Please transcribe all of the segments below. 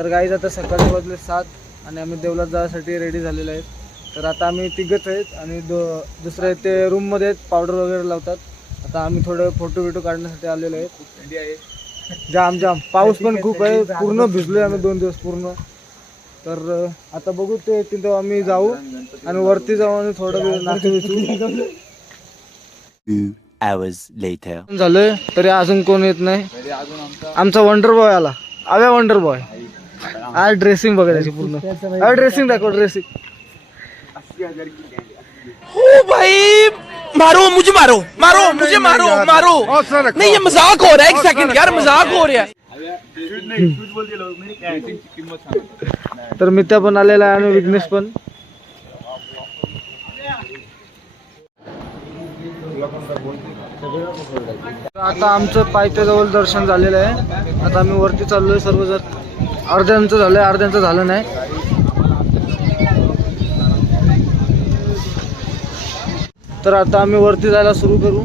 तर गाईज आता सकाळचे वाजले सात आणि आम्ही देवलात जाण्यासाठी रेडी झालेलो आहेत. तर आता आम्ही तिघच आहेत आणि दो दुसरे ते रूममध्ये आहेत पावडर वगैरे लावतात. आता आम्ही थोडे फोटो बिटो काढण्यासाठी आलेलो आहेत. जाम जाम. पाऊस पण खूप आहे. पूर्ण भिजलोय आम्ही दोन दिवस पूर्ण. तर आता बघू ते तिथं आम्ही जाऊ आणि वरती जाऊ आणि थोडं वेळ नाचू बिचू. झालंय तरी अजून कोण येत नाही. आमचा वंडर बॉय आला. आव्या वंडर बॉय आज ड्रेसिंग बघा त्याची पूर्ण ड्रेसिंग दाखव ड्रेसिंग ओ भाई मारो मुझे मारो मारो मुझे मारो मारो नहीं ये मज़ाक हो रहा है एक सेकंड यार मज़ाक हो रहा है तर मित्या पण आलेला आहे आणि विघ्नेश पण. तर आता आमचं पायथ्याजवळ दर्शन झालेलं आहे. आता आम्ही वरती चाललोय सर्वजण. अर्ध्यांचं झालंय अर्ध्यांचं झालं नाही. तर आता आम्ही वरती जायला सुरू करू.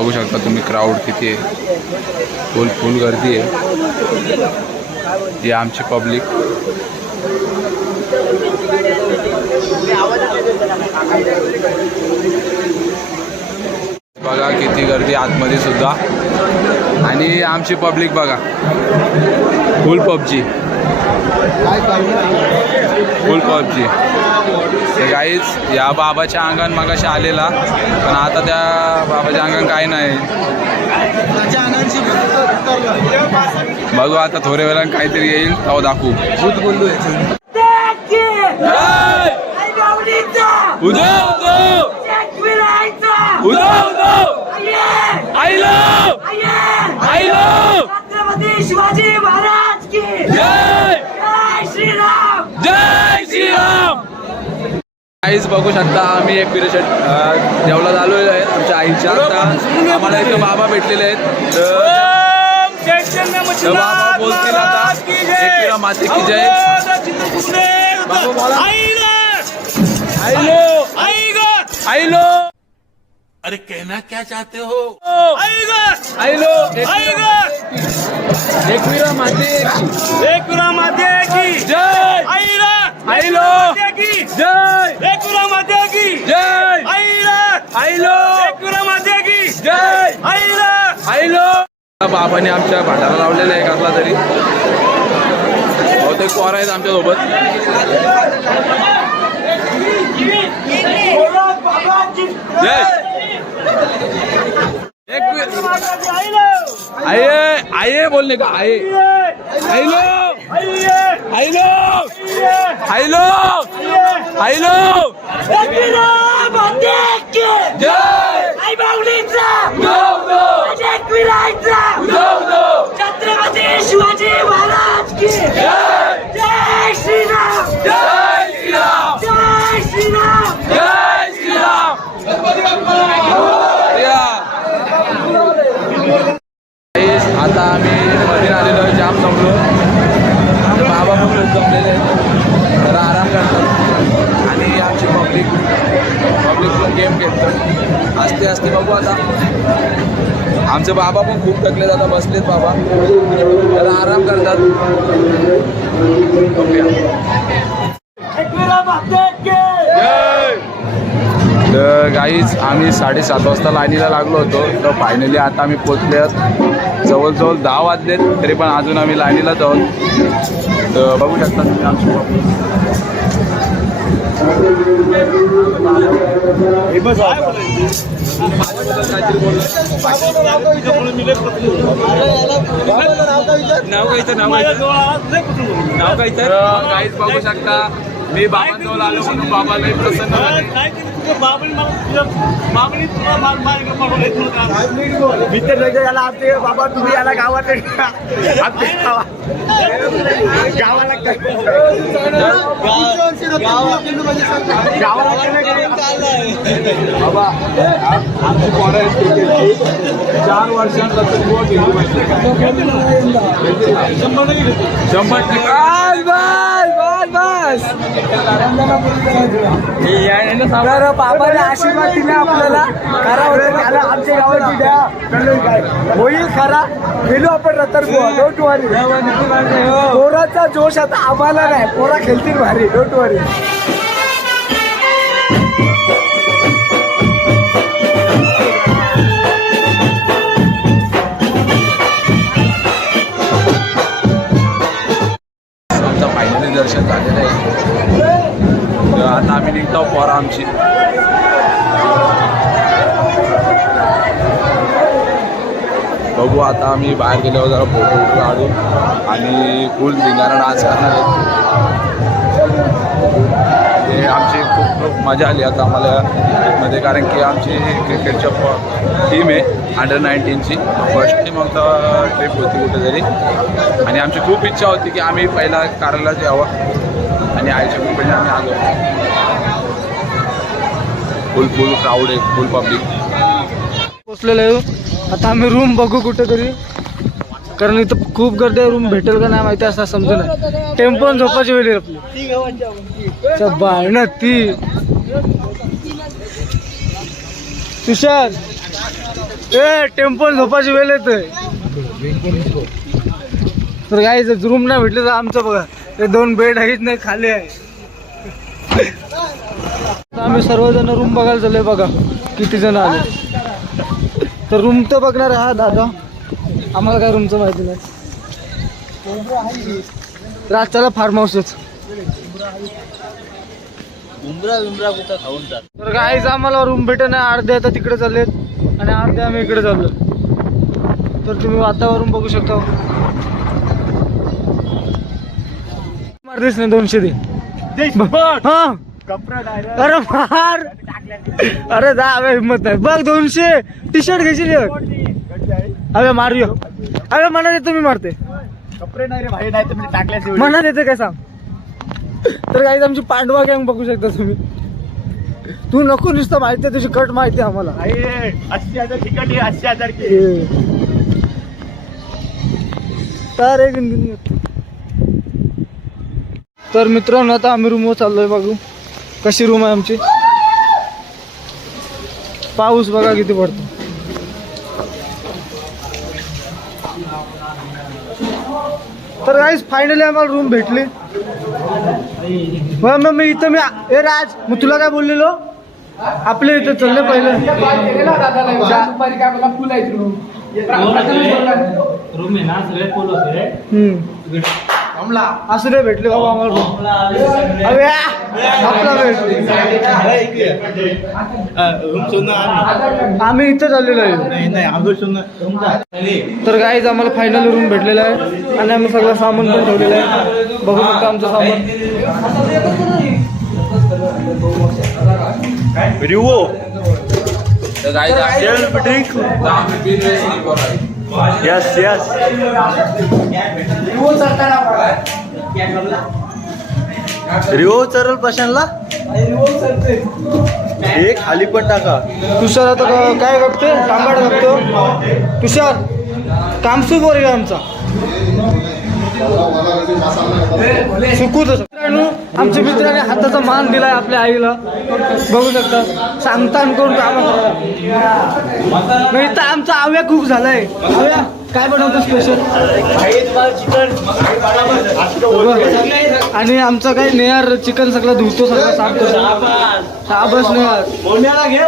बघू शकता तुम्ही क्राऊड किती आहे. फुल फुल गर्दी आहे. ही आमची पब्लिक बघा किती गर्दी आतमध्ये सुद्धा. आणि आमची पब्लिक बघा. Full PUBG. Full PUBG. गाईच या बाबाच्या अंगण मगाशी आलेला पण आता त्या बाबाच्या अंगण काय नाही. बघू आता थोड्या वेळानं काहीतरी येईल तेव्हा दाखवू. भूत बोलू छत्रपती शिवाजी महाराज की जय श्रीराम जय श्रीराम काहीच बघू शकता आम्ही एक पिरियड जेवला आलेलो आहे आमच्या आईच्या आता आम्हाला इथं बाबा भेटलेले आहेत. तर- तर बाबा बोलतील आता. एक पिरा माते की जय. बाबा बोला. आईलो. आईलो. अरे कहना क्या चाहते हो? आईलो. एक पिरा माते. एक माते की जय आईला आईलो की जय एक माते की जय आईला आईलो एक माते की जय आईला आईलो बाबाने आमच्या भांडारा लावलेलं आहे कसला तरी. बहुतेक पोर आहेत आमच्यासोबत जय. एक मिनिट. आये आये बोलने का? आये आईलो आईलो आईलो आईलो जय. आई नो एकविरायचा नो नो छत्रपती शिवाजी महाराज की जय श्रीराम जय श्रीराम जय श्रीराम जय श्रीराम आता आम्ही मध्ये आलेलो जाम जमलो. आमचे बाबा पण खूप जमलेले आहेत. आराम करतात. आणि आमची पब्लिक पब्लिक गेम खेळतात. असते असते बघू आता. आमचे बाबा पण खूप थकले जातात बसलेत बाबा. त्याला आराम करतात. तर गाईच आम्ही साडेसात वाजता लाईनीला लागलो होतो. तर फायनली आता आम्ही पोचले जवळजवळ दहा वाजलेत तरी पण अजून आम्ही लाईनीला जाऊन तर बघू शकता तुम्ही आमची पब्लिक. तर गाईच बघू शकता मी बाबांजवळ आलो म्हणून बाबा लई प्रसन्न बाबा तुम्ही याला गावात बाबा आमची आहेत क्रिकेटची चार वर्षांपासून घेतली माहिती? शंभर टक्के तर बाबाने आशीर्वाद दिला आपल्याला. खरा त्याला आमच्या गावाची द्या. होईल खरा. गेलो आपण रतर डोंट वरी पोराचा जोश आता आम्हाला नाही. पोरा खेळतील भारी. डोंट वरी आमचं दर्शन झालेलं आहे आता आम्ही निघतो फॉर आमची. बघू आता आम्ही बाहेर गेल्यावर जरा फोटो काढू आणि फुल धिंगाणा डान्स करणार आहेत. मजा आली आता आम्हाला क्रिकेटमध्ये कारण की आमची क्रिकेटच्या टीम आहे अंडर नाईन्टीनची फर्स्ट टीम आमचा ट्रिप होती कुठेतरी. आणि आमची खूप इच्छा होती की आम्ही पहिला कारलाच यावं आणि आईच्या कृपेने आम्ही आलो. फुल फुल क्राऊड आहे फुल पब्लिक पोचलेलो आहे. आता आम्ही रूम बघू कुठेतरी. कारण इथं खूप गर्दी आहे रूम भेटेल का नाही माहिती असं समजून नाही. टेम्पो झोपाची वेळ आपली. ना ती. तुषार ए टेम्पल झोपाची वेळ येते तर काय रूम नाही भेटलं तर आमचं बघा. ते दोन बेड आहेत नाही खाली आहे. आम्ही सर्वजण रूम बघायला चाललोय बघा. किती जण आले. तर रूम तर बघणार आहे हा दादा. आम्हाला काय रूमचं माहिती नाही. रातच्याला फार्म हाऊसच तर काहीच आम्हाला रूम भेट नाही अर्धे आता तिकडे चाललेत. आणि अर्धे आम्ही इकडे चाललो. तर तुम्ही वातावरण बघू शकता. मारतेस नाही दोनशे दे. हा. अरे मार. अरे जा अबे हिंमत नाही. बघ दोनशे. टी शर्ट घ्यायची अबे मारूया अबे मनात येतो मी मारते. मनात येते काय सांग? तर काही आमची पांडवा गँग बघू शकता तुम्ही. तू नको नुसतं माहिती आहे तुझी कट माहिती आहे आम्हाला. तर एक तर मित्रांनो आता आम्ही रूमवर चाललोय बघू. कशी रूम आहे आमची? पाऊस बघा किती पडतो. तर गाईस फायनली आम्हाला रूम भेटली. मग मग मी इथं मी ए राज मग तुला काय बोललेलो? आपल्या इथं चाललं पहिलं रूम आहे ना सगळे फुल होते हम्म. असं नाही भेटले बाबा आम्हाला. room. अबे, आपला भेटली. आम्ही इथं चाललेलो आहे. तर काहीच आम्हाला फायनल रूम भेटलेला आहे. आणि आम्ही सगळं सामान पण ठेवलेलं आहे. बघू शकता आमचं सामान. बिनवेळी बोलायचं. यस यस रिओ चरल प्रशांतला? एक खाली पण टाका. तुषार आता का- काय बघते तांबाड बघतो तुषार कामसू बोर आहे आमचा. सुकू तसं आमच्या मित्राने हाताचा मान दिलाय आपल्या आईला. बघू शकता. सांगता करून नाही तर आमचा आव्या खूप झालाय. आव्या काय बनवतो स्पेशल आणि आमचं काही नेहार चिकन सगळं धुतो सगळं साफ करतो साबस नेहार. घे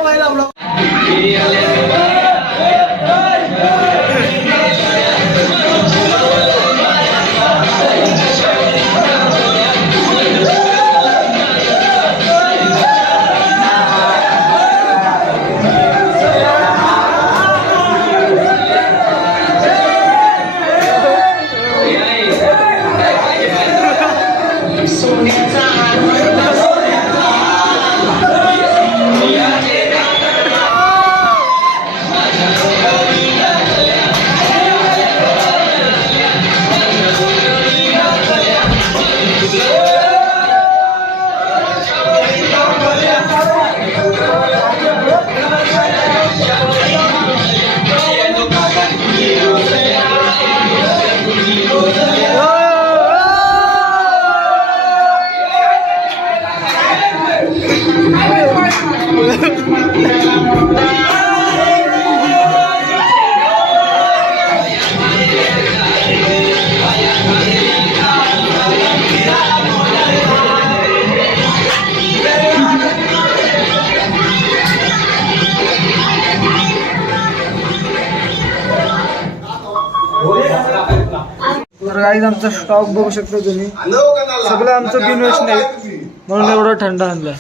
पहिला तर गाईज आमचा स्टॉक बघू शकता तुम्ही. सगळं आमचं बिनवेस्ट नाही. म्हणून एवढं थंड आणलं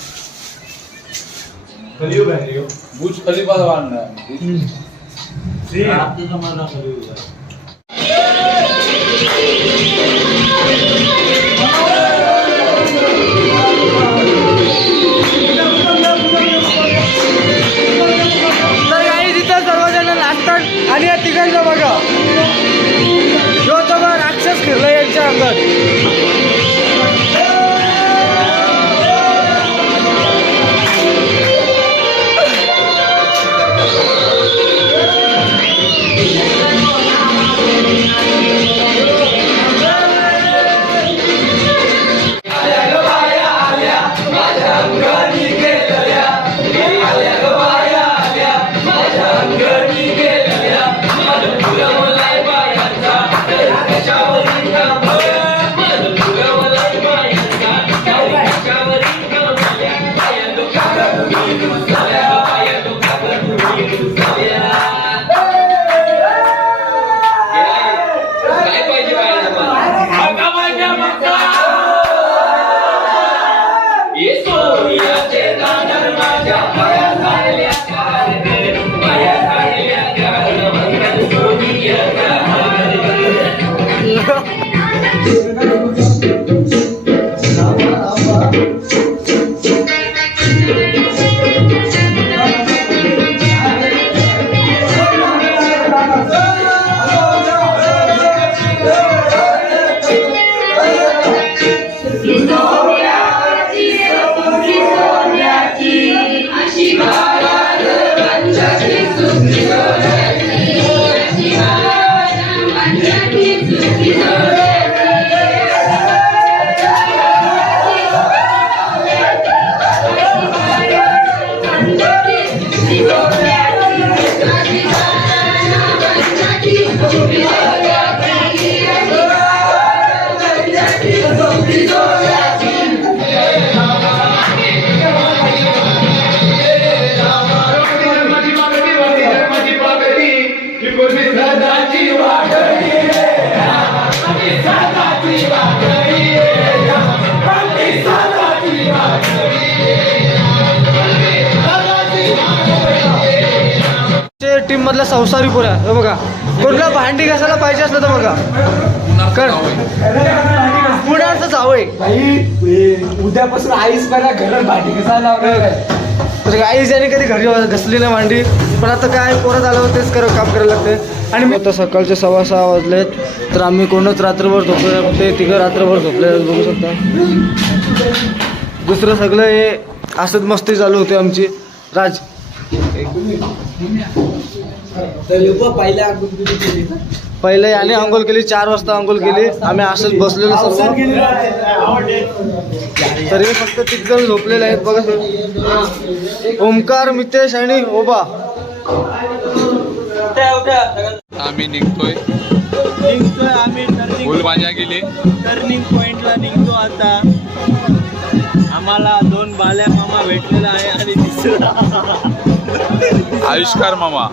तर गाईज इथं सर्वजण नाचतात आणि या तिघांचं बघा टीम संसारी पुऱ्या हे बघा. कोणला भांडी घासायला पाहिजे असलं तर बघा. कर. पुण्याचं जावय उद्यापासून आईस पहिला घरात भाटी कसा तर आई ज्याने कधी घरी घसली नाही भांडी. पण आता काय पोरात आल्यावर तेच कर काम करायला लागते आणि मी आता सकाळचे सव्वा सहा वाजलेत. तर आम्ही कोणच रात्रभर झोपले. ते तिघं रात्रभर झोपले बघू शकता. दुसरं सगळं हे असंच मस्ती चालू होती आमची. राज. पहिले याने आंघोळ केली चार वाजता आंघोळ केली. आम्ही असंच बसलेलो सर्व तरी फक्त तिघ जण झोपलेले आहेत बघा. सर ओमकार मितेश आणि ओबा. आम्ही निघतोय. निघतोय आम्ही टर्निंग पॉइंटला निघतो आता. आम्हाला दोन बाल्या मामा भेटलेला आहे आणि तिसरा आयुष्कार मामा